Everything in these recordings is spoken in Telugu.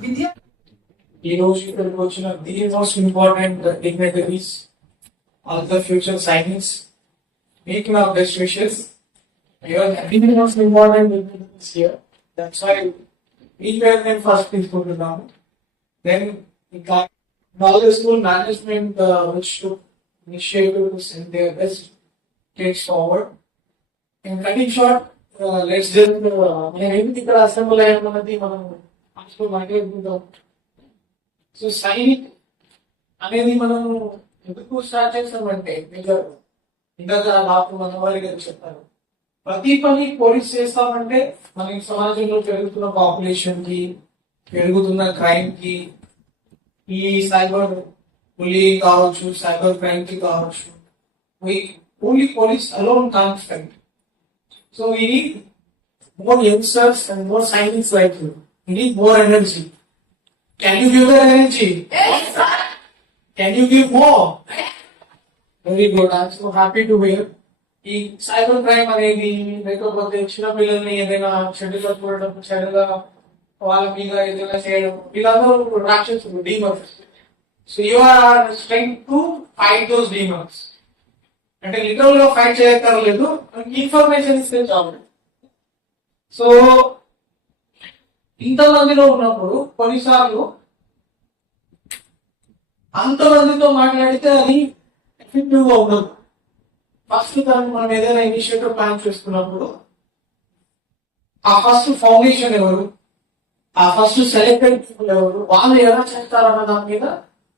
విద్య ఈ రోజు ఇక్కడికి వచ్చిన the most important dignitaries all the future sciences మీకు నా best wishes the most important dignitaries here that's why మీ పేరు నేను ఫస్ట్ తీసుకుంటున్నాను దెన్ ఇంకా knowledge school management which to initiative to send their best kids forward in cutting short let's just నేను ఏంటి ఇక్కడ అసెంబ్లీ అయ్యామన్నది మనం అసలు మాట్లాడుకుంటాం సో సైనిక్ అనేది మనం ఎందుకు స్టార్ట్ చేస్తామంటే ఇంకా నాకు మన వారికి గారు చెప్పారు. ప్రతి పని పోలీస్ చేస్తామంటే మన సమాజంలో పెరుగుతున్న పాపులేషన్కి పెరుగుతున్న క్రైమ్కి ఈ సైబర్ పులి కావచ్చు సైబర్ క్రైమ్కి కావచ్చు only police alone can so ఈ more youngsters and more sainiks like you need more energy Can you give that energy? Yes, sir. Can you give more? Very good. I'm so happy to hear. ఈ సైబర్ క్రైమ్ అనేది లేకపోతే చిన్న పిల్లల్ని ఏదైనా చెడుగా చూడడం చెడుగా వాళ్ళ మీద ఏదైనా చేయడం వీళ్ళందరూ రాక్షసులు demons so you are strong to fight those demons అంటే లిటరల్గా ఫైట్ చేయక్కర్లేదు ఇన్ఫర్మేషన్ ఇస్తే చాలు సో ఇంతమందిలో ఉన్నప్పుడు కొన్నిసార్లు అంతమందితో మాట్లాడితే అది ఎఫెక్టివ్గా ఉండదు. ఫస్ట్ తరం మనం ఏదైనా ఇనిషియేటివ్ ప్లాన్ చేస్తున్నప్పుడు ఆ ఫస్ట్ ఫౌండేషన్ ఎవరు? ఆ ఫస్ట్ సెలెక్టెడ్ పీపుల్ ఎవరు? వాళ్ళు ఎలా చేస్తారన్న దాని మీద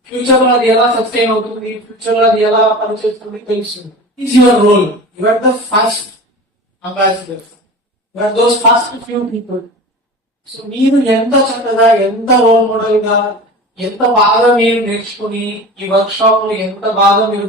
ఫ్యూచర్లో అది ఎలా సస్టైన్ అవుతుంది? ఫ్యూచర్లో అది ఎలా పనిచేస్తుంది తెలుస్తుంది. Is your role your the first ambassador your those first few people so మీరు ఎంత చక్కగా ఎంత రోల్ మోడల్గా ఎంత బాగా మీరు నేర్చుకుని ఈ వర్క్ షాప్లో ఎంత బాగా మీరు